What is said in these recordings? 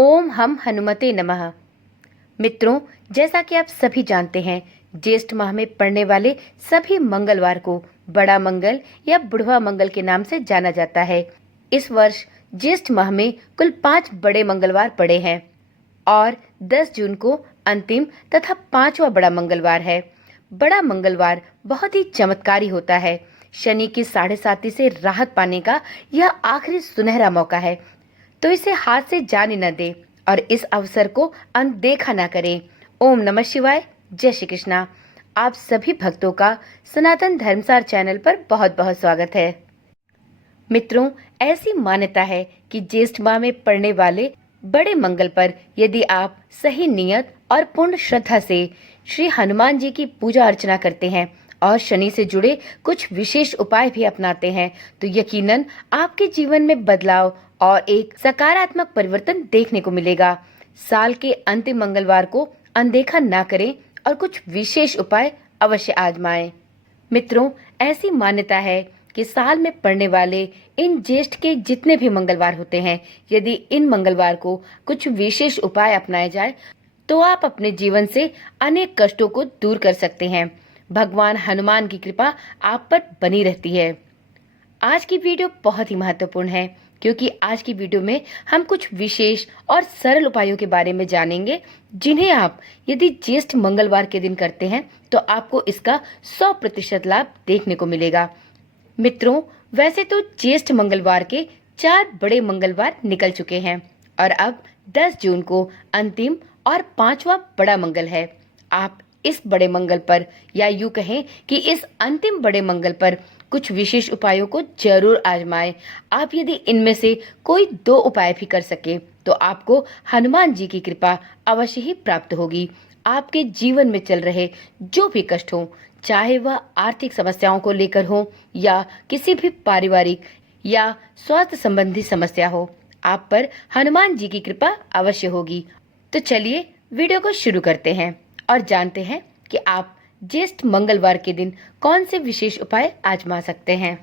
ओम हम हनुमते नमः। मित्रों, जैसा कि आप सभी जानते हैं, ज्येष्ठ माह में पड़ने वाले सभी मंगलवार को बड़ा मंगल या बुढ़वा मंगल के नाम से जाना जाता है। इस वर्ष ज्येष्ठ माह में कुल 5 बड़े मंगलवार पड़े हैं और 10 जून को अंतिम तथा 5वां बड़ा मंगलवार है। बड़ा मंगलवार बहुत ही चमत्कारी होता है। शनि की 7.5 से राहत पाने का यह आखिरी सुनहरा मौका है, तो इसे हाथ से जाने न दे और इस अवसर को अनदेखा न करें। ओम नमः शिवाय। जय श्री कृष्णा। आप सभी भक्तों का सनातन धर्मसार चैनल पर बहुत बहुत स्वागत है। मित्रों, ऐसी मान्यता है कि ज्येष्ठ माह में पड़ने वाले बड़े मंगल पर यदि आप सही नियत और पूर्ण श्रद्धा से श्री हनुमान जी की पूजा अर्चना करते हैं और शनि से जुड़े कुछ विशेष उपाय भी अपनाते हैं, तो यकीनन आपके जीवन में बदलाव और एक सकारात्मक परिवर्तन देखने को मिलेगा। साल के अंतिम मंगलवार को अनदेखा ना करें और कुछ विशेष उपाय अवश्य आजमाएं। मित्रों, ऐसी मान्यता है कि साल में पड़ने वाले इन ज्येष्ठ के जितने भी मंगलवार होते हैं, यदि इन मंगलवार को कुछ विशेष उपाय अपनाए जाए तो आप अपने जीवन से अनेक कष्टों को दूर कर सकते हैं। भगवान हनुमान की कृपा आप पर बनी रहती है। आज की वीडियो बहुत ही महत्वपूर्ण है, क्योंकि आज की वीडियो में हम कुछ विशेष और सरल उपायों के बारे में जानेंगे, जिन्हें आप यदि ज्येष्ठ मंगलवार के दिन करते हैं तो आपको इसका 100% लाभ देखने को मिलेगा। मित्रों, वैसे तो ज्येष्ठ मंगलवार के 4 बड़े मंगलवार निकल चुके हैं और अब 10 जून को अंतिम और 5वां बड़ा मंगल है। आप इस बड़े मंगल पर, या यूं कहें कि इस अंतिम बड़े मंगल पर, कुछ विशेष उपायों को जरूर आजमाएं। आप यदि इनमें से कोई 2 उपाय भी कर सके तो आपको हनुमान जी की कृपा अवश्य ही प्राप्त होगी। आपके जीवन में चल रहे जो भी कष्ट हो, चाहे वह आर्थिक समस्याओं को लेकर हो या किसी भी पारिवारिक या स्वास्थ्य संबंधी समस्या हो, आप पर हनुमान जी की कृपा अवश्य होगी। तो चलिए वीडियो को शुरू करते हैं और जानते हैं कि आप ज्येष्ठ मंगलवार के दिन कौन से विशेष उपाय आजमा सकते हैं।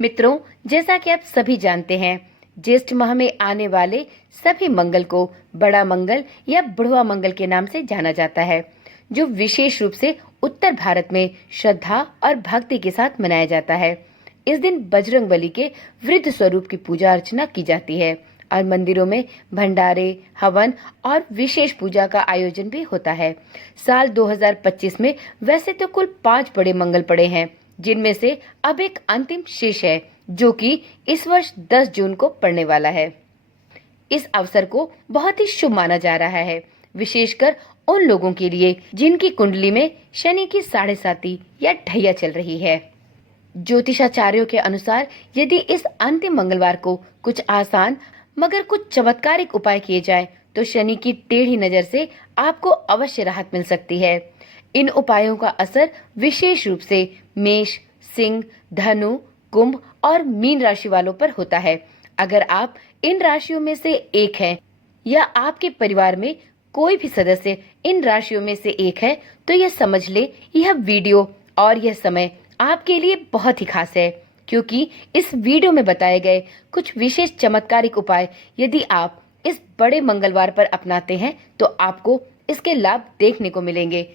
मित्रों, जैसा कि आप सभी जानते हैं, ज्येष्ठ माह में आने वाले सभी मंगल को बड़ा मंगल या बुढ़वा मंगल के नाम से जाना जाता है, जो विशेष रूप से उत्तर भारत में श्रद्धा और भक्ति के साथ मनाया जाता है। इस दिन बजरंगबली के वृद्ध स्वरूप की पूजा अर्चना की जाती है और मंदिरों में भंडारे, हवन और विशेष पूजा का आयोजन भी होता है। साल 2025 में वैसे तो कुल 5 बड़े मंगल पड़े हैं, जिनमें से अब एक अंतिम शेष है, जो कि इस वर्ष 10 जून को पड़ने वाला है। इस अवसर को बहुत ही शुभ माना जा रहा है, विशेषकर उन लोगों के लिए जिनकी कुंडली में शनि की 7.5 या ढैया चल रही है। ज्योतिषाचार्यों के अनुसार यदि इस अंतिम मंगलवार को कुछ आसान मगर कुछ चमत्कारिक उपाय किए जाए तो शनि की टेढ़ी नजर से आपको अवश्य राहत मिल सकती है। इन उपायों का असर विशेष रूप से मेष, सिंह, धनु, कुंभ और मीन राशि वालों पर होता है। अगर आप इन राशियों में से एक हैं या आपके परिवार में कोई भी सदस्य इन राशियों में से एक है, तो यह समझ ले यह वीडियो और यह समय आपके लिए बहुत ही खास है, क्योंकि इस वीडियो में बताए गए कुछ विशेष चमत्कारिक उपाय यदि आप इस बड़े मंगलवार पर अपनाते हैं तो आपको इसके लाभ देखने को मिलेंगे।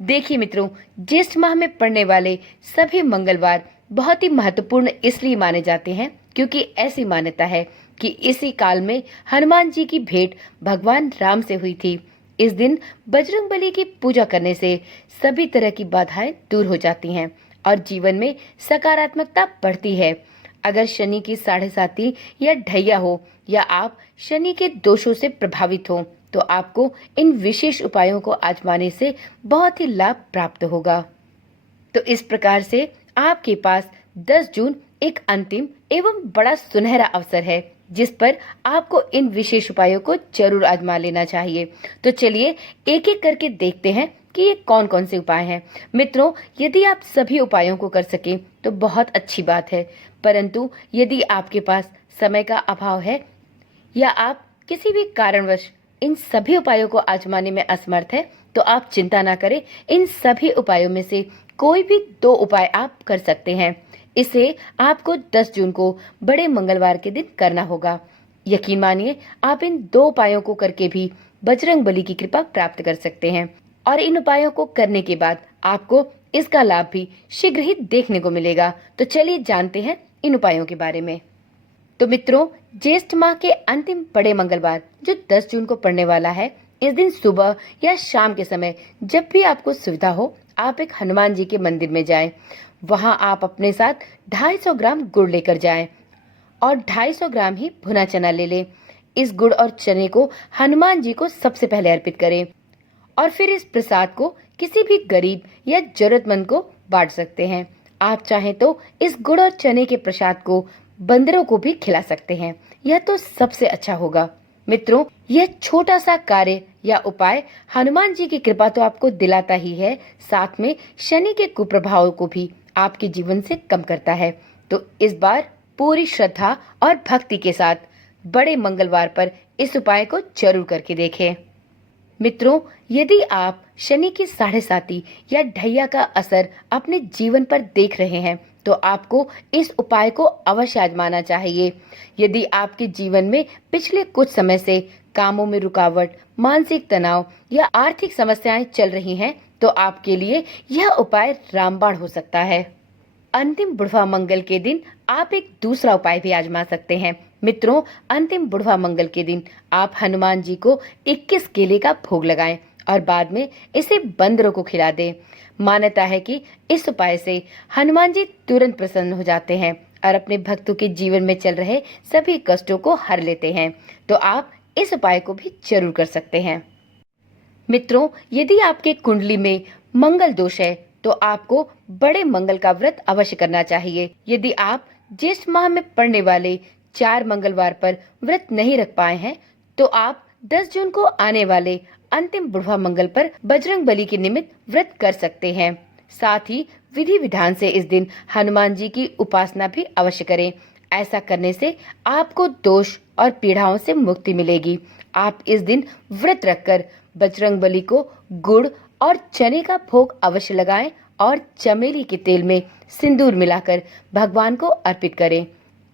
देखिए मित्रों, ज्येष्ठ माह में पड़ने वाले सभी मंगलवार बहुत ही महत्वपूर्ण इसलिए माने जाते हैं क्योंकि ऐसी मान्यता है कि इसी काल में हनुमान जी की भेंट भगवान राम से हुई थी। इस दिन बजरंगबली की पूजा करने से सभी तरह की बाधाएं दूर हो जाती हैं और जीवन में सकारात्मकता बढ़ती है। अगर शनि की 7.5 या ढैया हो या आप शनि के दोषों से प्रभावित हो, तो आपको इन विशेष उपायों को आजमाने से बहुत ही लाभ प्राप्त होगा। तो इस प्रकार से आपके पास 10 जून एक अंतिम एवं बड़ा सुनहरा अवसर है, जिस पर आपको इन विशेष उपायों को जरूर आजमा लेना चाहिए। तो चलिए एक एक करके देखते हैं कि ये कौन कौन से उपाय हैं। मित्रों, यदि आप सभी उपायों को कर सकें तो बहुत अच्छी बात है, परंतु यदि आपके पास समय का अभाव है या आप किसी भी कारणवश इन सभी उपायों को आजमाने में असमर्थ है, तो आप चिंता ना करें। इन सभी उपायों में से कोई भी 2 उपाय आप कर सकते हैं। इसे आपको 10 जून को बड़े मंगलवार के दिन करना होगा। यकीन मानिए आप इन 2 उपायों को करके भी बजरंग बली की कृपा प्राप्त कर सकते हैं और इन उपायों को करने के बाद आपको इसका लाभ भी शीघ्र ही देखने को मिलेगा। तो चलिए जानते हैं इन उपायों के बारे में। तो मित्रों, ज्येष्ठ माह के अंतिम बड़े मंगलवार जो 10 जून को पड़ने वाला है, इस दिन सुबह या शाम के समय जब भी आपको सुविधा हो, आप एक हनुमान जी के मंदिर में जाएं। वहां आप अपने साथ 250 ग्राम गुड़ लेकर जाएं और 250 ग्राम ही भुना चना ले लें। इस गुड़ और चने को हनुमान जी को सबसे पहले अर्पित करें और फिर इस प्रसाद को किसी भी गरीब या जरूरतमंद को बांट सकते हैं। आप चाहें तो इस गुड़ और चने के प्रसाद को बंदरों को भी खिला सकते हैं, यह तो सबसे अच्छा होगा। मित्रों, यह छोटा सा कार्य या उपाय हनुमान जी की कृपा तो आपको दिलाता ही है, साथ में शनि के कुप्रभावों को भी आपके जीवन से कम करता है। तो इस बार पूरी श्रद्धा और भक्ति के साथ बड़े मंगलवार पर इस उपाय को जरूर करके देखें। मित्रों, यदि आप शनि की 7.5 या ढैया का असर अपने जीवन पर देख रहे हैं तो आपको इस उपाय को अवश्य आजमाना चाहिए। यदि आपके जीवन में पिछले कुछ समय से कामों में रुकावट, मानसिक तनाव या आर्थिक समस्याएं चल रही हैं, तो आपके लिए यह उपाय रामबाण हो सकता है। अंतिम बुढ़वा मंगल के दिन आप एक दूसरा उपाय भी आजमा सकते हैं। मित्रों, अंतिम बुढ़वा मंगल के दिन आप हनुमान जी को 21 केले का भोग लगाएं और बाद में इसे बंदरों को खिला दें। मान्यता है कि इस उपाय से हनुमान जी तुरंत प्रसन्न हो जाते हैं और अपने भक्तों के जीवन में चल रहे सभी कष्टों को हर लेते हैं। तो आप इस उपाय को भी जरूर कर सकते हैं। मित्रों, यदि आपके कुंडली में मंगल दोष है तो आपको बड़े मंगल का व्रत अवश्य करना चाहिए। यदि आप ज्येष्ठ माह में पड़ने वाले 4 मंगलवार पर व्रत नहीं रख पाए हैं तो आप 10 जून को आने वाले अंतिम बुढ़वा मंगल पर बजरंग बली के निमित्त व्रत कर सकते हैं। साथ ही विधि विधान से इस दिन हनुमान जी की उपासना भी अवश्य करें। ऐसा करने से आपको दोष और पीड़ाओं से मुक्ति मिलेगी। आप इस दिन व्रत रखकर बजरंग बली को गुड़ और चने का भोग अवश्य लगाएं और चमेली के तेल में सिंदूर मिलाकर भगवान को अर्पित करें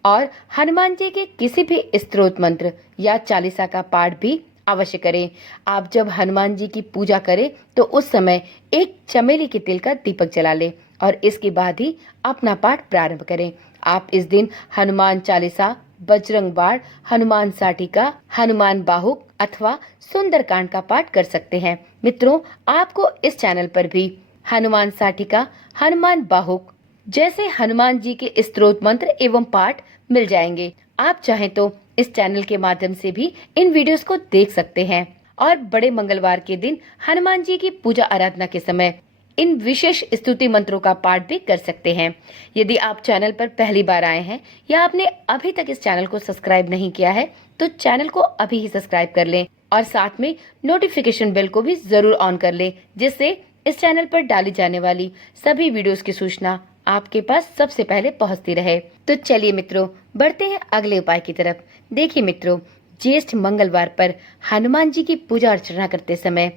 और हनुमान जी के किसी भी स्तोत्र मंत्र या चालीसा का पाठ भी अवश्य करें। आप जब हनुमान जी की पूजा करें तो उस समय एक चमेली के तेल का दीपक जला लें और इसके बाद ही अपना पाठ प्रारंभ करें। आप इस दिन हनुमान चालीसा, बजरंग बाण, हनुमान साटिका, हनुमान बाहुक अथवा सुंदरकांड का पाठ कर सकते हैं। मित्रों, आपको इस चैनल पर भी हनुमान साटिका, हनुमान बाहुक जैसे हनुमान जी के स्तोत्र मंत्र एवं पाठ मिल जाएंगे। आप चाहें तो इस चैनल के माध्यम से भी इन वीडियोस को देख सकते हैं और बड़े मंगलवार के दिन हनुमान जी की पूजा आराधना के समय इन विशेष स्तुति मंत्रों का पाठ भी कर सकते हैं। यदि आप चैनल पर पहली बार आए हैं या आपने अभी तक इस चैनल को सब्सक्राइब नहीं किया है तो चैनल को अभी ही सब्सक्राइब कर लें और साथ में नोटिफिकेशन बेल को भी जरूर ऑन कर लें, जिससे इस चैनल पर डाली जाने वाली सभी वीडियोस की सूचना आपके पास सबसे पहले पहुंचती रहे। तो चलिए मित्रों, बढ़ते हैं अगले उपाय की तरफ। देखिए मित्रों, ज्येष्ठ मंगलवार पर हनुमान जी की पूजा अर्चना करते समय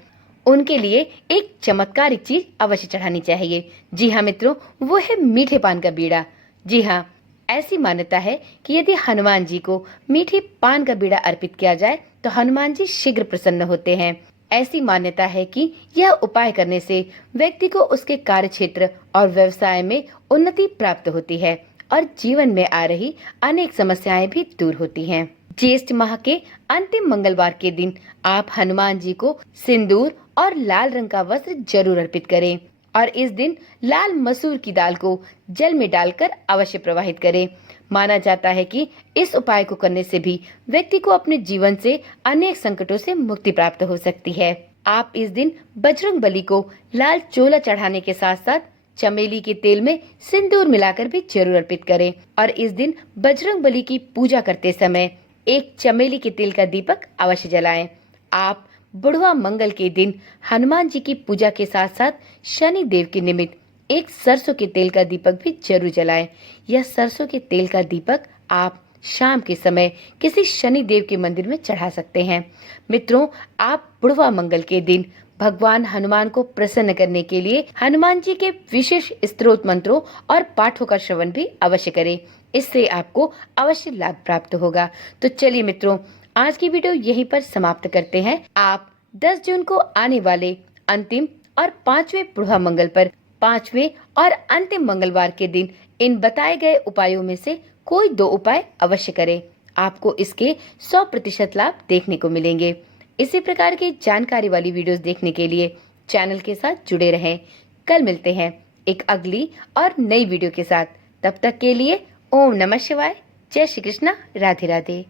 उनके लिए एक चमत्कारिक चीज अवश्य चढ़ानी चाहिए। जी हाँ मित्रों, वो है मीठे पान का बीड़ा। जी हाँ, ऐसी मान्यता है कि यदि हनुमान जी को मीठे पान का बीड़ा अर्पित किया जाए तो हनुमान जी शीघ्र प्रसन्न होते हैं। ऐसी मान्यता है कि यह उपाय करने से व्यक्ति को उसके कार्य क्षेत्र और व्यवसाय में उन्नति प्राप्त होती है और जीवन में आ रही अनेक समस्याएं भी दूर होती हैं। ज्येष्ठ माह के अंतिम मंगलवार के दिन आप हनुमान जी को सिंदूर और लाल रंग का वस्त्र जरूर अर्पित करें और इस दिन लाल मसूर की दाल को जल में डालकर अवश्य प्रवाहित करें। माना जाता है कि इस उपाय को करने से भी व्यक्ति को अपने जीवन से अनेक संकटों से मुक्ति प्राप्त हो सकती है। आप इस दिन बजरंग बली को लाल चोला चढ़ाने के साथ साथ चमेली के तेल में सिंदूर मिलाकर भी जरूर अर्पित करें और इस दिन बजरंग बली की पूजा करते समय एक चमेली के तेल का दीपक अवश्य जलाएं। आप बुढ़वा मंगल के दिन हनुमान जी की पूजा के साथ साथ शनि देव के निमित्त एक सरसों के तेल का दीपक भी जरूर जलाएं। यह सरसों के तेल का दीपक आप शाम के समय किसी शनि देव के मंदिर में चढ़ा सकते हैं। मित्रों, आप बुढ़वा मंगल के दिन भगवान हनुमान को प्रसन्न करने के लिए हनुमान जी के विशेष स्तोत्र मंत्रों और पाठों का श्रवण भी अवश्य करें। इससे आपको अवश्य लाभ प्राप्त होगा। तो चलिए मित्रों, आज की वीडियो यहीं पर समाप्त करते हैं। आप 10 जून को आने वाले अंतिम और 5वें बुढ़वा मंगल पर 5वें और अंतिम मंगलवार के दिन इन बताए गए उपायों में से कोई 2 उपाय अवश्य करें। आपको इसके 100% लाभ देखने को मिलेंगे। इसी प्रकार की जानकारी वाली वीडियोस देखने के लिए चैनल के साथ जुड़े रहें। कल मिलते हैं एक अगली और नई वीडियो के साथ। तब तक के लिए ओम नमः शिवाय, जय श्री कृष्णा, राधे राधे।